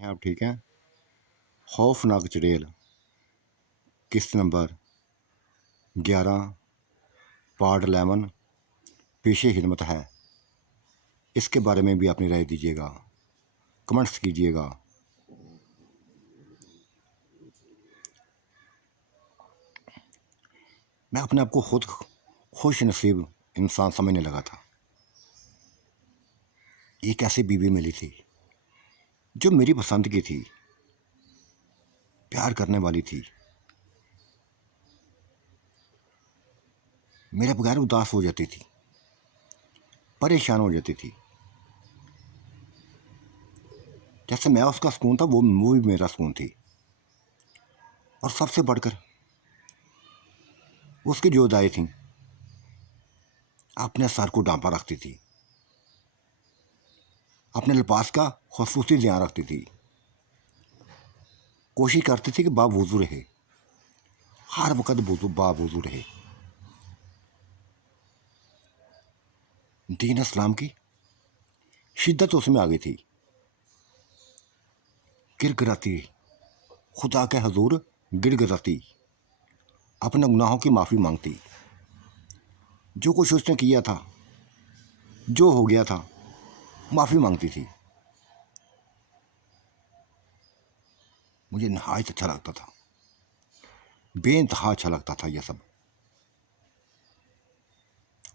हैं आप ठीक हैं। खौफनाक चुड़ैल किस्त नंबर 11 पार्ट 11 पेशे खिदमत है। इसके बारे में भी अपनी राय दीजिएगा, कमेंट्स कीजिएगा। मैं अपने आप को खुद खुश नसीब इंसान समझने लगा था। एक ऐसी बीवी मिली थी जो मेरी पसंद की थी, प्यार करने वाली थी, मेरे बगैर उदास हो जाती थी, परेशान हो जाती थी। जैसे मैं उसका सुकून था वो भी मेरा सुकून थी। और सबसे बढ़कर उसकी जो अदाएँ थीं, अपने सर को ढांपा रखती थी, अपने लिबास का खुसूसी ध्यान रखती थी, कोशिश करती थी कि बावजू रहे, हर वक्त बावजू रहे। दीन इस्लाम की शिद्दत उसमें आ गई थी। गिड़गिड़ाती, खुदा के हजूर गिड़गिड़ाती, अपने गुनाहों की माफ़ी मांगती। जो कुछ उसने किया था, जो हो गया था, माफ़ी मांगती थी। मुझे नहायत अच्छा लगता था, बेइंतहा अच्छा लगता था यह सब।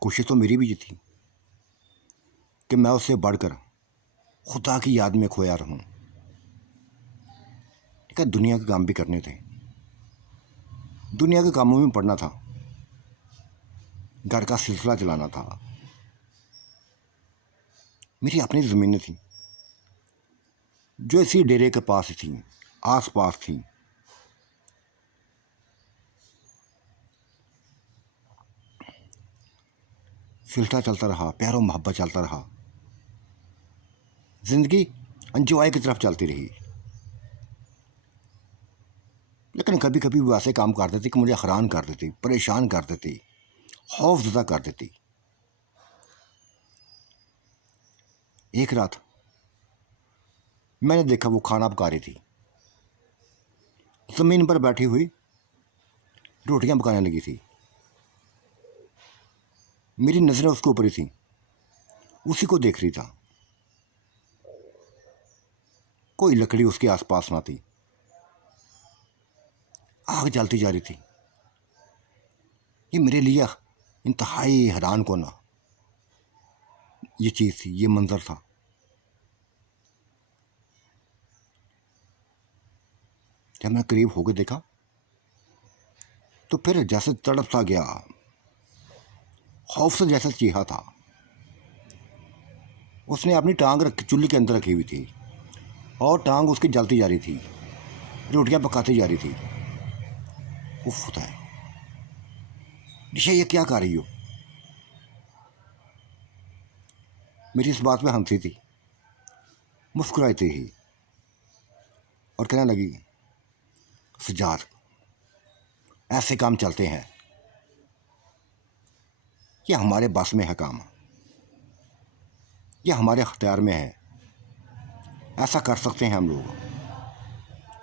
कोशिश तो मेरी भी ये थी कि मैं उससे बढ़कर खुदा की याद में खोया रहूं। लेकिन दुनिया के काम भी करने थे, दुनिया के कामों में पड़ना था, घर का सिलसिला चलाना था। मेरी अपनी ज़मीनें थी जो इसी डेरे के पास थी, आस पास थी। सिलसिला चलता रहा, प्यार और मोहब्बत चलता रहा, ज़िंदगी एंजॉय की तरफ चलती रही। लेकिन कभी कभी वो ऐसे काम कर देती कि मुझे हैरान कर देती, परेशान कर देती, खौफजदा कर देती। एक रात मैंने देखा वो खाना पका रही थी, ज़मीन पर बैठी हुई रोटियां पकाने लगी थी। मेरी नज़रें उसके ऊपर ही थी, उसी को देख रही था। कोई लकड़ी उसके आसपास ना थी, आग जलती जा रही थी। ये मेरे लिए इंतहाई हैरान कोना ये चीज़ थी, ये मंजर था। जब मैं करीब होकर देखा तो फिर जैसे तड़प सा गया, खौफ से जैसे चीहा था। उसने अपनी टांग रख चूल्हे के अंदर रखी हुई थी और टांग उसकी जलती जा रही थी, रोटियां पकाती जा रही थी। उफ होता है, निशा ये क्या कर रही हो? मेरी इस बात में हंसी थी, मुस्कुराती ही और कहने लगी, सजाद ऐसे काम चलते हैं, ये हमारे बस में है काम, ये हमारे अख्तियार में है, ऐसा कर सकते हैं हम लोग।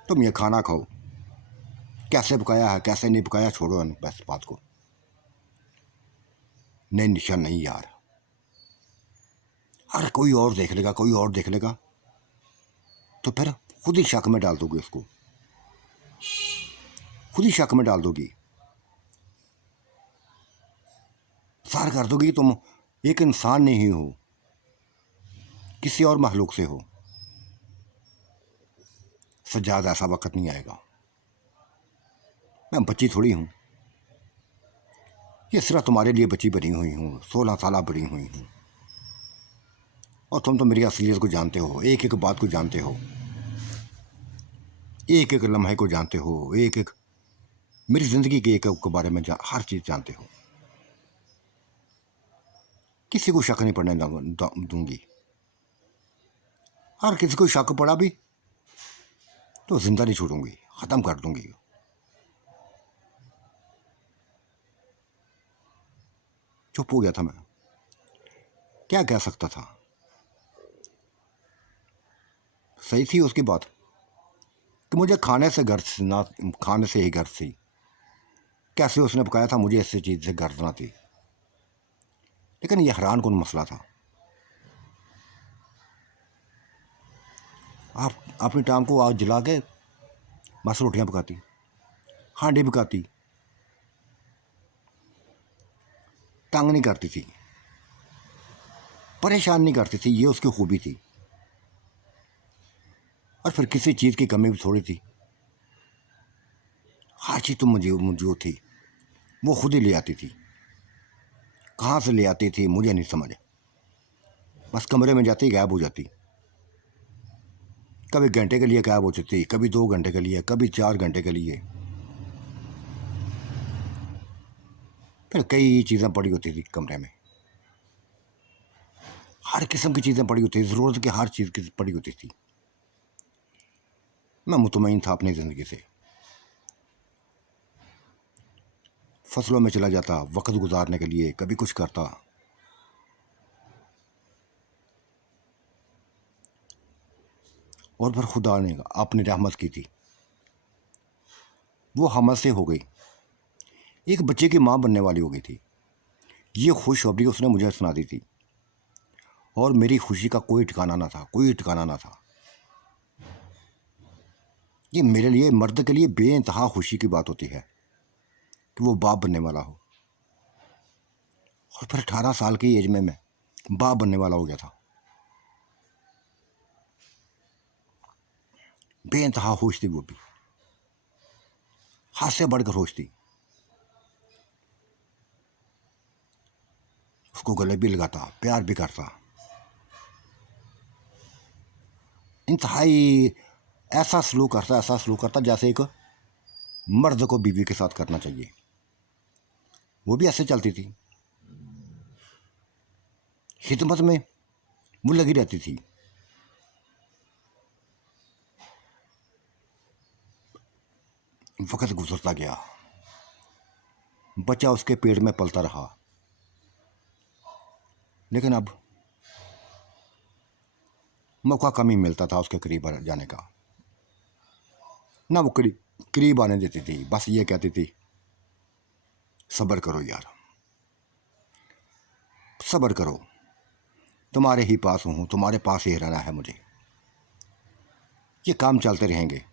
तुम ये खाना खाओ, कैसे पकाया है कैसे नहीं पकाया छोड़ो बस बात को। नहीं निशा नहीं यार, अरे कोई और देख लेगा, कोई और देख लेगा तो फिर खुद ही शक में डाल दोगे उसको, खुद ही शक में डाल दोगी, सार कर दोगी तुम एक इंसान नहीं हो, किसी और महलूक से हो। सज्जाद ऐसा वक्त नहीं आएगा, मैं बच्ची थोड़ी हूँ, ये सिर्फ तुम्हारे लिए बच्ची बनी हुई हूँ, 16 साल बनी हुई हूँ। और तुम तो मेरी असलियत को जानते हो, एक एक बात को जानते हो, एक एक लम्हे को जानते हो, एक एक मेरी ज़िंदगी के एक एक के बारे में हर चीज़ जानते हो। किसी को शक नहीं पड़ने दूंगी, और किसी को शक पड़ा भी तो जिंदा नहीं छोड़ूंगी, ख़त्म कर दूंगी। चुप हो गया था मैं, क्या कह सकता था। सही थी उसकी बात कि मुझे खाने से गर्ज ना, खाने से ही गर्ज थी। कैसे उसने पकाया था मुझे ऐसी चीज़ से गर्ज ना थी। लेकिन यह हैरान कौन मसला था। आप अपनी टांग को आग जला के बस रोटियां पकाती, हांडी पकाती, तंग नहीं करती थी, परेशान नहीं करती थी। ये उसकी खूबी थी। और फिर किसी चीज़ की कमी भी थोड़ी थी। हर चीज़ तो मौजूद थी। वो खुद ही ले आती थी। कहाँ से ले आती थी मुझे नहीं समझ। बस कमरे में जाती गायब हो जाती। कभी घंटे के लिए गायब हो जाती, कभी 2 घंटे के लिए, कभी 4 घंटे के लिए। फिर कई चीज़ें पड़ी होती थी कमरे में। हर किस्म की चीज़ें पड़ी होती थी, ज़रूरत की हर चीज़ की पड़ी होती थी। मैं मुतमईन था अपनी ज़िंदगी से। फसलों में चला जाता वक्त गुजारने के लिए, कभी कुछ करता। और फिर खुदा ने अपनी रहमत की थी, वो हमत से हो गई। एक बच्चे की माँ बनने वाली हो गई थी। ये खुशखबरी उसने मुझे सुना दी थी। और मेरी खुशी का कोई ठिकाना ना था, कोई ठिकाना ना था। ये मेरे लिए, मर्द के लिए बेइंतहा खुशी की बात होती है कि वो बाप बनने वाला हो। और फिर 18 साल की एज में मैं बाप बनने वाला हो गया था। बेइंतहा खुश थी वो भी, हाथ से बढ़कर खुश थी। उसको गले भी लगाता, प्यार भी करता। इंतहाई ऐसा सलूक करता जैसे एक मर्द को बीवी के साथ करना चाहिए। वो भी ऐसे चलती थी, खिदमत में वो लगी रहती थी। वक्त गुजरता गया, बच्चा उसके पेट में पलता रहा। लेकिन अब मौका कम ही मिलता था उसके करीब जाने का। ना वो करीब आने देती थी। बस ये कहती थी, सब्र करो यार, सब्र करो, तुम्हारे ही पास हूँ, तुम्हारे पास ही रहना है मुझे। ये काम चलते रहेंगे।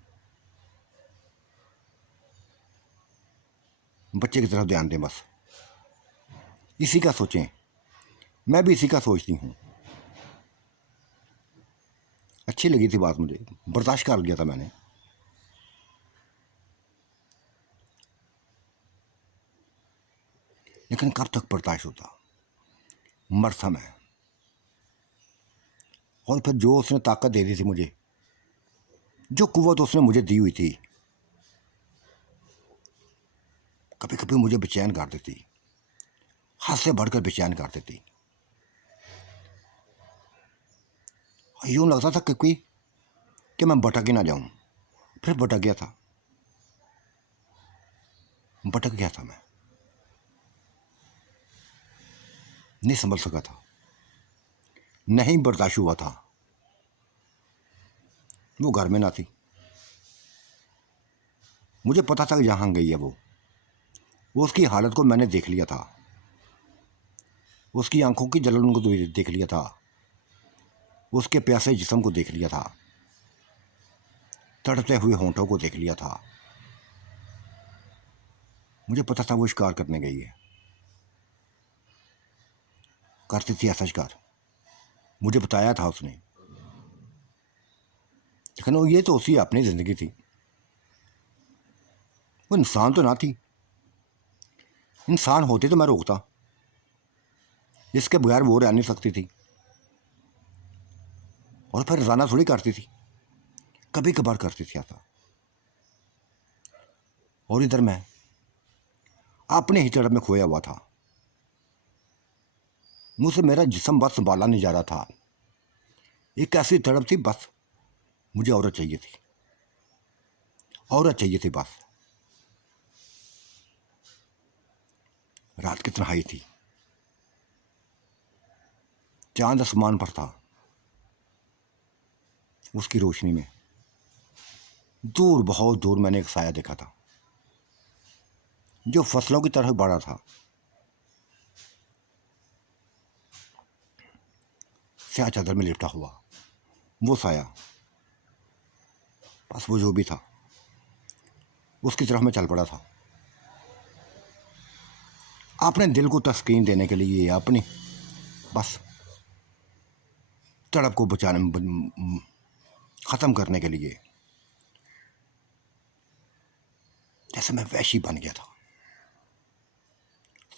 बच्चे की तरफ ध्यान दें बस, इसी का सोचें। मैं भी इसी का सोचती हूँ। अच्छी लगी थी बात मुझे, बर्दाश्त कर लिया था मैंने। लेकिन कब तक बर्दाश्त होता, मरता मैं। और फिर जो उसने ताकत दे दी थी मुझे, जो कुव्वत उसने मुझे दी हुई थी, कभी कभी मुझे बेचैन कर देती, हद से बढ़कर बेचैन कर देती। यूं लगता था कि मैं भटक ही ना जाऊं। फिर भटक गया था, भटक गया था मैं, नहीं संभल सका था, नहीं बर्दाश्त हुआ था। वो घर में ना थी। मुझे पता था कि जहाँ गई है वो उसकी हालत को मैंने देख लिया था। उसकी आंखों की जलन को देख लिया था। उसके प्यासे जिस्म को देख लिया था। तड़पते हुए होंठों को देख लिया था। मुझे पता था वो शिकार करने गई है, करती थी ऐसा शिकार। मुझे बताया था उसने। लेकिन वो ये तो उसकी अपनी ज़िंदगी थी, वो इंसान तो ना थी। इंसान होती तो मैं रोकता, जिसके बगैर वो रह नहीं सकती थी। और फिर राना थोड़ी करती थी, कभी कभार करती थी ऐसा। और इधर मैं अपने ही तड़प में खोया हुआ था। मुझसे मेरा जिस्म बस संभाला नहीं जा रहा था। एक ऐसी तड़प थी, बस मुझे औरत चाहिए थी, औरत चाहिए थी बस। रात की तन्हाई थी, चांद आसमान पर था, उसकी रोशनी में दूर, बहुत दूर मैंने एक साया देखा था जो फसलों की तरह बड़ा था। स्याह चादर में लिपटा हुआ वो साया, बस वो जो भी था उसकी तरफ मैं चल पड़ा था। अपने दिल को तस्कीन देने के लिए, अपनी बस तड़प को बचाने, ख़त्म करने के लिए, जैसे मैं वैशी बन गया था।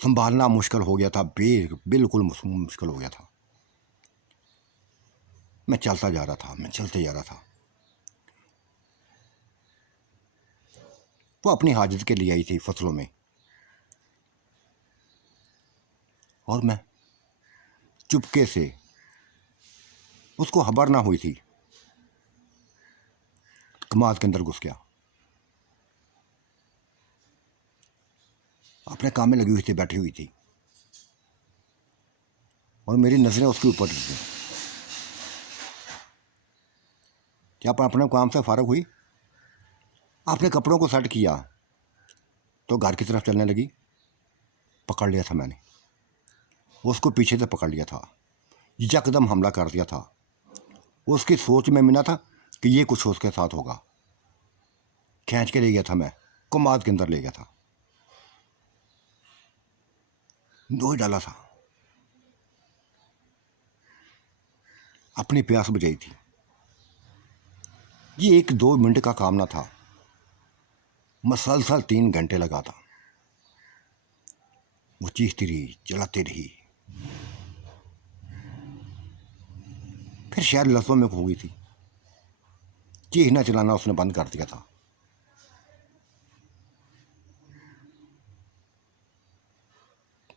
संभालना मुश्किल हो गया था, बिल्कुल मुश्किल हो गया था। मैं चलता जा रहा था, मैं चलते जा रहा था। वो अपनी हाजत के लिए आई थी फसलों में, और मैं चुपके से, उसको खबर ना हुई थी, कमाद के अंदर घुस गया। अपने काम में लगी हुई थी, बैठी हुई थी, और मेरी नजरें उसके ऊपर थी। क्या अपने काम से फारग हुई, अपने कपड़ों को सेट किया तो घर की तरफ चलने लगी। पकड़ लिया था मैंने उसको, पीछे से पकड़ लिया था, यकदम हमला कर दिया था। उसकी सोच में मिला था कि ये कुछ उसके साथ होगा। खींच के ले गया था, मैं कुमाद के अंदर ले गया था, दो ही डाला था। अपनी प्यास बुझाई थी। ये 1-2 मिनट का काम ना था, मसलसल 3 घंटे लगा था। वो चीखती रही, चलाती रही, फिर शायद लफ्ज़ों में खो गई थी। चीखना चलाना उसने बंद कर दिया था।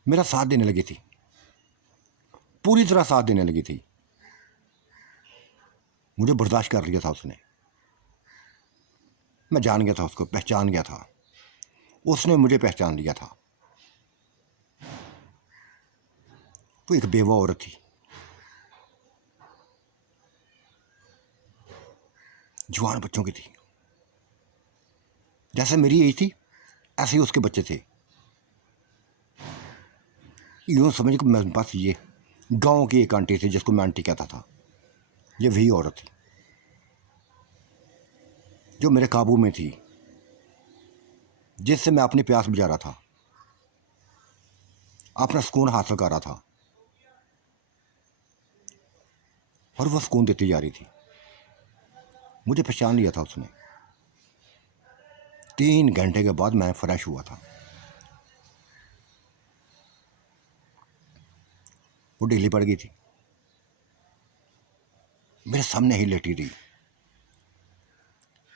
मेरा साथ देने लगी थी, पूरी तरह साथ देने लगी थी। मुझे बर्दाश्त कर लिया था उसने। मैं जान गया था उसको, पहचान गया था, उसने मुझे पहचान लिया था। वो एक बेवा औरत थी, जवान बच्चों की थी। जैसे मेरी एज थी ऐसे ही उसके बच्चे थे। यूँ समझ कि मैं बस ये गांव की एक आंटी थी जिसको मैं आंटी कहता था। ये वही औरत थी जो मेरे काबू में थी, जिससे मैं अपनी प्यास बुझा रहा था, अपना सुकून हासिल कर रहा था, और वह सुकून देती जा रही थी। मुझे पहचान लिया था उसने। 3 घंटे के बाद मैं फ्रेश हुआ था। वो ढीली पड़ गई थी, मेरे सामने ही लेटी रही,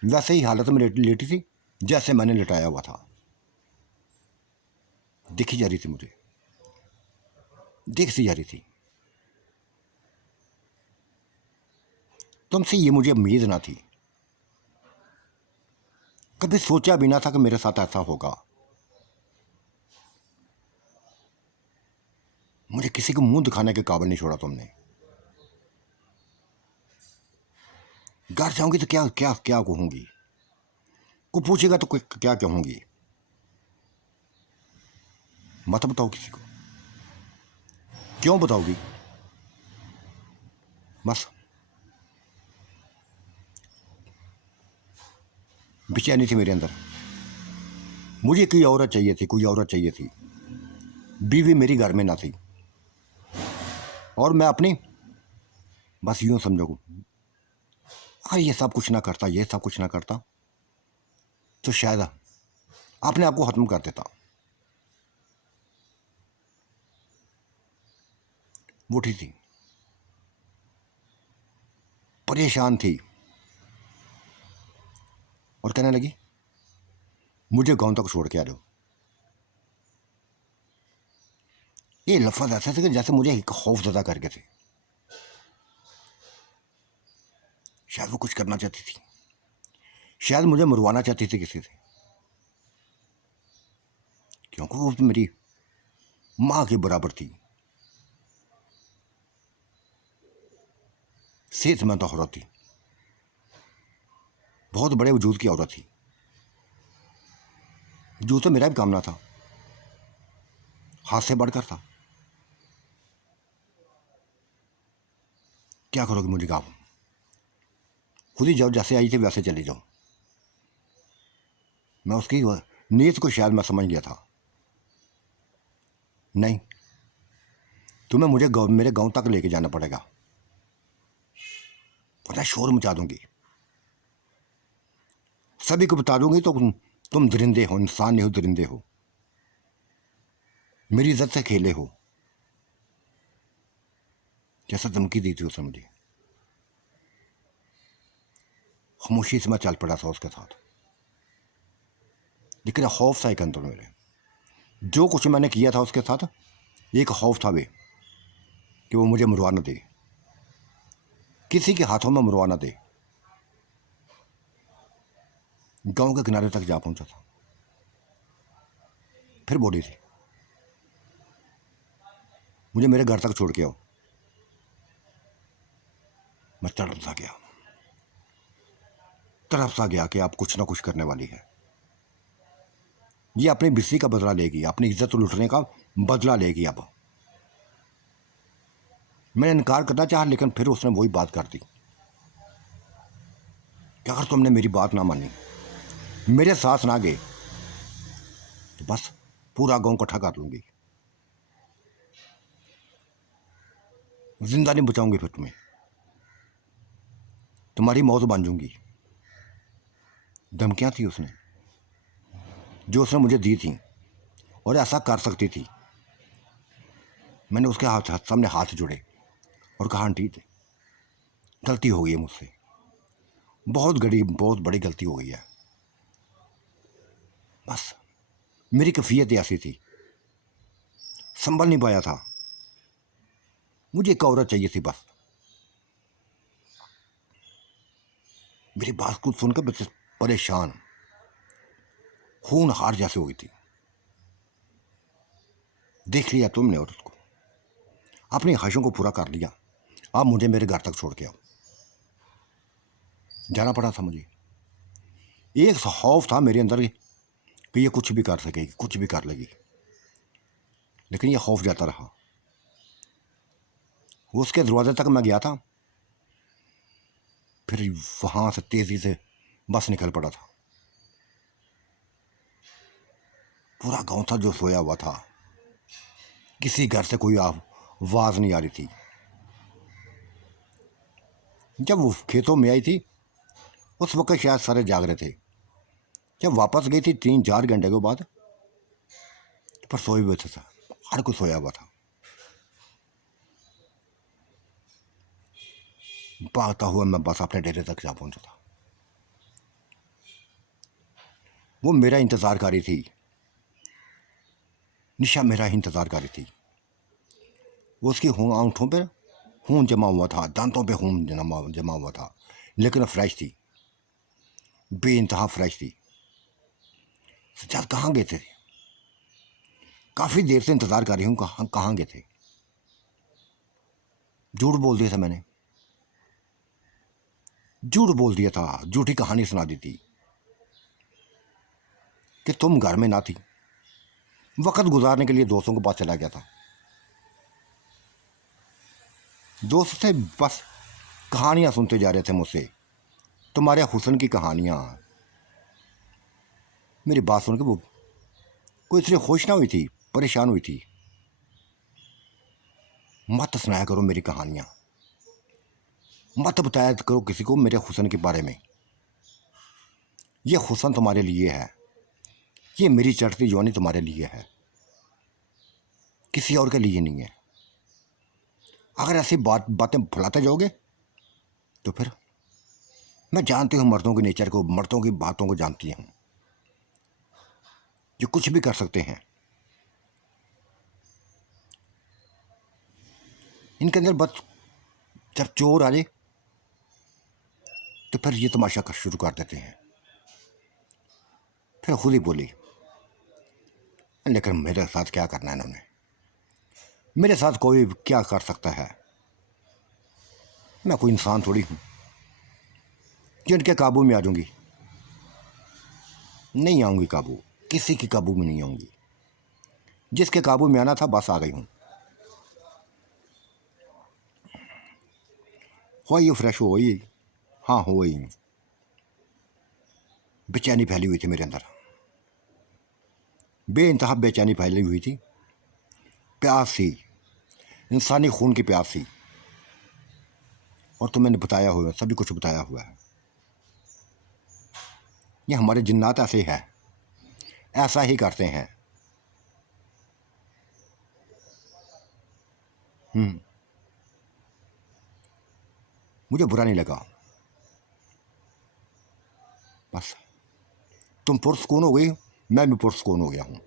वैसे ही हालत में लेटी थी जैसे मैंने लिटाया हुआ था। दिखी जा रही थी मुझे, देखती जा रही थी। तुमसे ये मुझे उम्मीद ना थी, कभी सोचा भी ना था कि मेरे साथ ऐसा होगा। मुझे किसी को मुंह दिखाने के काबिल नहीं छोड़ा तुमने। घर जाऊंगी तो क्या क्या क्या कहूंगी, को पूछेगा तो क्या कहूंगी। मत बताओ किसी को। क्यों बताओगी? बस बेचैनी थी मेरे अंदर। मुझे कोई औरत चाहिए थी, कोई औरत चाहिए थी। बीवी मेरी घर में ना थी, और मैं अपनी, बस यूं समझो, अगर ये सब कुछ ना करता, ये सब कुछ ना करता तो शायद अपने आप को ख़त्म कर देता। वो उठी थी, परेशान थी, और कहने लगी मुझे गांव तक छोड़ के आ जाओ। ये लफ्ज़ ऐसे थे कि जैसे मुझे एक खौफ ज़्यादा करके थे। शायद वो कुछ करना चाहती थी, शायद मुझे मरवाना चाहती थी किसी से, क्योंकि वो मेरी माँ के बराबर थी। सेहतमंद औरत थी, बहुत बड़े वजूद की औरत थी। जो तो मेरा भी काम ना था, हाथ से बढ़कर था। क्या करोगे मुझे कहा, खुद ही जाओ, जैसे आई थी वैसे चली जाओ। मैं उसकी नीयत को शायद मैं समझ गया था। नहीं, तुम्हें मुझे मेरे गांव तक लेके जाना पड़ेगा, पता शोर मचा दूंगी, सभी को बता दूंगी। तो तुम दरिंदे हो, इंसान नहीं हो, दरिंदे हो, मेरी इज्जत से खेले हो। जैसा धमकी दी थी उसने मुझे, खामोशी से मैं चल पड़ा था उसके साथ। लेकिन खौफ था एक अंदर मेरे, जो कुछ मैंने किया था उसके साथ, एक खौफ था वे कि वो मुझे मरवा न दे, किसी के हाथों में मरवा न दे। गांव के किनारे तक जा पहुंचा था, फिर बोली थी मुझे मेरे घर तक छोड़ के आओ। मैं तड़प सा गया कि आप कुछ ना कुछ करने वाली है। ये अपनी बिस्सी का बदला लेगी, अपनी इज्जत लुटने का बदला लेगी। अब मैंने इनकार करना चाहा, लेकिन फिर उसने वही बात कर दी कि अगर तुमने मेरी बात ना मानी, मेरे साथ ना गए, तो बस पूरा गांव इकट्ठा कर लूंगी, जिंदा नहीं बचाऊंगी, फिर तुम्हारी मौत बन जाऊंगी। धमकियां थी उसने, जो उसने मुझे दी थी, और ऐसा कर सकती थी। मैंने उसके सामने हाथ जोड़े और कहा आंटी गलती हो गई है मुझसे, बहुत बड़ी गलती हो गई है। बस मेरी कैफियत ऐसी थी, संभल नहीं पाया था, मुझे एक औरत चाहिए थी बस। मेरी बात को सुनकर मैं परेशान, खून हार जैसे हुई थी। देख लिया तुमने औरत को, अपनी ख्वाहिशों को पूरा कर लिया, अब मुझे मेरे घर तक छोड़ के आओ। जाना पड़ा था मुझे। एक खौफ था मेरे अंदर कि ये कुछ भी कर सकेगी, कुछ भी कर लेगी, लेकिन ये खौफ जाता रहा। उसके दरवाजे तक मैं गया था, फिर वहां से तेजी से बस निकल पड़ा था। पूरा गांव था जो सोया हुआ था, किसी घर से कोई आवाज नहीं आ रही थी। जब वो खेतों में आई थी उस वक्त शायद सारे जाग रहे थे। जब वापस गई थी 3-4 घंटे के बाद, पर सोए हुए थे, हर कोई सोया हुआ था। भागता हुआ मैं बस अपने डेरे तक जा पहुंचा था। वो मेरा इंतजार कर रही थी, निशा मेरा ही इंतजार कर रही थी। उसकी आंखों पर खून जमा हुआ था, दांतों पे खून जमा हुआ था, लेकिन फ्रेश थी, बेइंतहा फ्रेश थी। सज्जाद कहाँ गए थे? काफ़ी देर से इंतज़ार कर रही हूँ, कहाँ गए थे? झूठ बोल दिया था मैंने, झूठ बोल दिया था, झूठी कहानी सुना दी थी कि तुम घर में ना थी, वक्त गुजारने के लिए दोस्तों के पास चला गया था। दोस्त थे, बस कहानियाँ सुनते जा रहे थे मुझसे, तुम्हारे हुस्न की कहानियाँ। मेरी बात सुन के वो कोई इसलिए खुश ना हुई थी, परेशान हुई थी। मत सुनाया करो मेरी कहानियाँ, मत बताया करो किसी को मेरे हुस्न के बारे में। ये हुस्न तुम्हारे लिए है, ये मेरी चढ़ती जवानी तुम्हारे लिए है, किसी और के लिए नहीं है। अगर ऐसी बातें फैलाते जाओगे तो फिर मैं जानती हूँ मर्दों के नेचर को, मर्दों की बातों को जानती हूँ, जो कुछ भी कर सकते हैं। इनके अंदर बस जब चोर आ जाए तो फिर ये तमाशा कर शुरू कर देते हैं। फिर खुद ही बोली, लेकिन मेरे साथ क्या करना है इन्होंने, मेरे साथ कोई क्या कर सकता है? मैं कोई इंसान थोड़ी हूँ जिनके काबू में आ जाऊंगी। नहीं आऊँगी काबू, किसी की काबू में नहीं आऊँगी। जिसके काबू में आना था बस आ गई हूँ। हो ये फ्रेश हो गई। हाँ हो गई। बेचैनी फैली हुई थी मेरे अंदर, बेइंतहा बेचैनी फैली हुई थी। प्यास थी, इंसानी खून की प्यास थी। और तो मैंने बताया हुआ है, सभी कुछ बताया हुआ है। ये हमारे जिन्नात ऐसे है, ऐसा ही करते हैं। मुझे बुरा नहीं लगा। बस तुम पुरस्कून हो गई, मैं भी पुरस्कून हो गया हूँ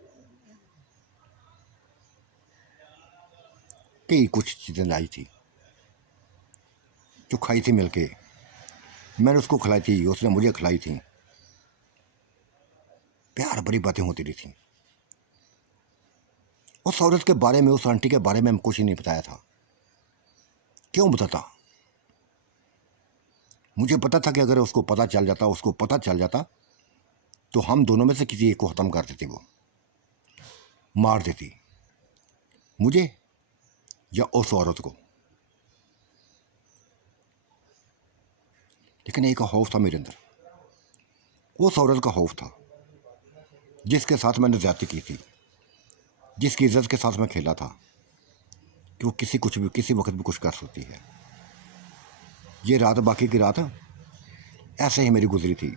कि कुछ चीज़ें लाई थी जो खाई थी मिलके। मैंने उसको खिलाई थी, उसने मुझे खिलाई थी। प्यार भरी बातें होती रही थी। उस औरत के बारे में, उस आंटी के बारे में कुछ ही नहीं बताया था। क्यों बताता? मुझे पता था कि अगर उसको पता चल जाता तो हम दोनों में से किसी एक को ख़त्म कर देती, वो मार देती, मुझे या उस औरत को। लेकिन एक खौफ था मेरे अंदर, उस औरत का खौफ था जिसके साथ मैंने ज्यादती की थी, जिसकी इज्जत के साथ मैं खेला था कि वो किसी वक्त भी कुछ कर सकती है। ये रात, बाकी की रात ऐसे ही मेरी गुजरी थी,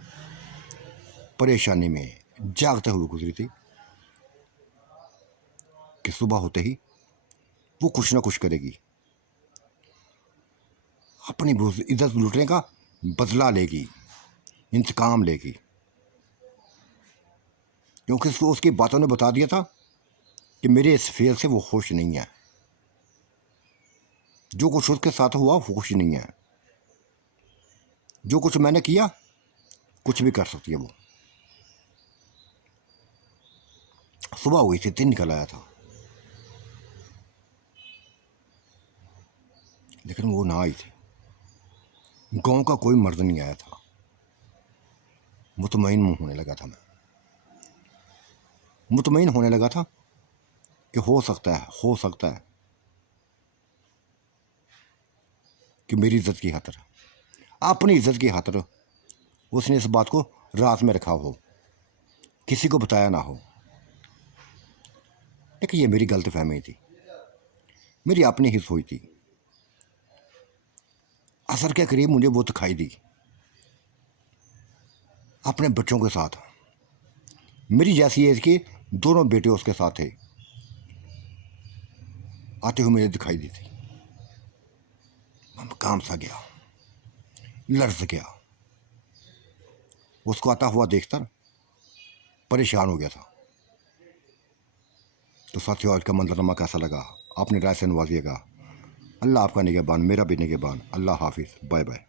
परेशानी में जागते हुए गुजरी थी कि सुबह होते ही वो कुछ ना कुछ करेगी, अपनी इज्जत लूटने का बदला लेगी, इंतकाम लेगी। क्योंकि उसकी बातों ने बता दिया था कि मेरे इस फेल से वो खुश नहीं है। जो कुछ उसके साथ हुआ वो खुश नहीं है। जो कुछ मैंने किया, कुछ भी कर सकती है वो। सुबह हुई थी, दिन निकल आया था, लेकिन वो ना आई थी। गांव का कोई मर्द नहीं आया था। मुतमईन होने लगा था मैं, मुतमईन होने लगा था कि हो सकता है कि मेरी इज्जत की खातिर, अपनी इज्जत की खातिर उसने इस बात को रात में रखा हो, किसी को बताया ना हो। लेकिन ये मेरी गलतफहमी थी, मेरी अपनी ही सोच थी। असर के करीब मुझे वो दिखाई दी अपने बच्चों के साथ, मेरी जैसी एज के दोनों बेटे उसके साथ थे, आते हुए मुझे दिखाई दी थी। मैं काम सा गया, लर्ज गया, उसको आता हुआ देखकर परेशान हो गया था। तो साथियों, आज का मंजरनामा कैसा लगा? अपनी राय से नवाजिएगा। अल्लाह आपका निगहबान, मेरा भी निगहबान। अल्लाह हाफिज़, बाय बाय।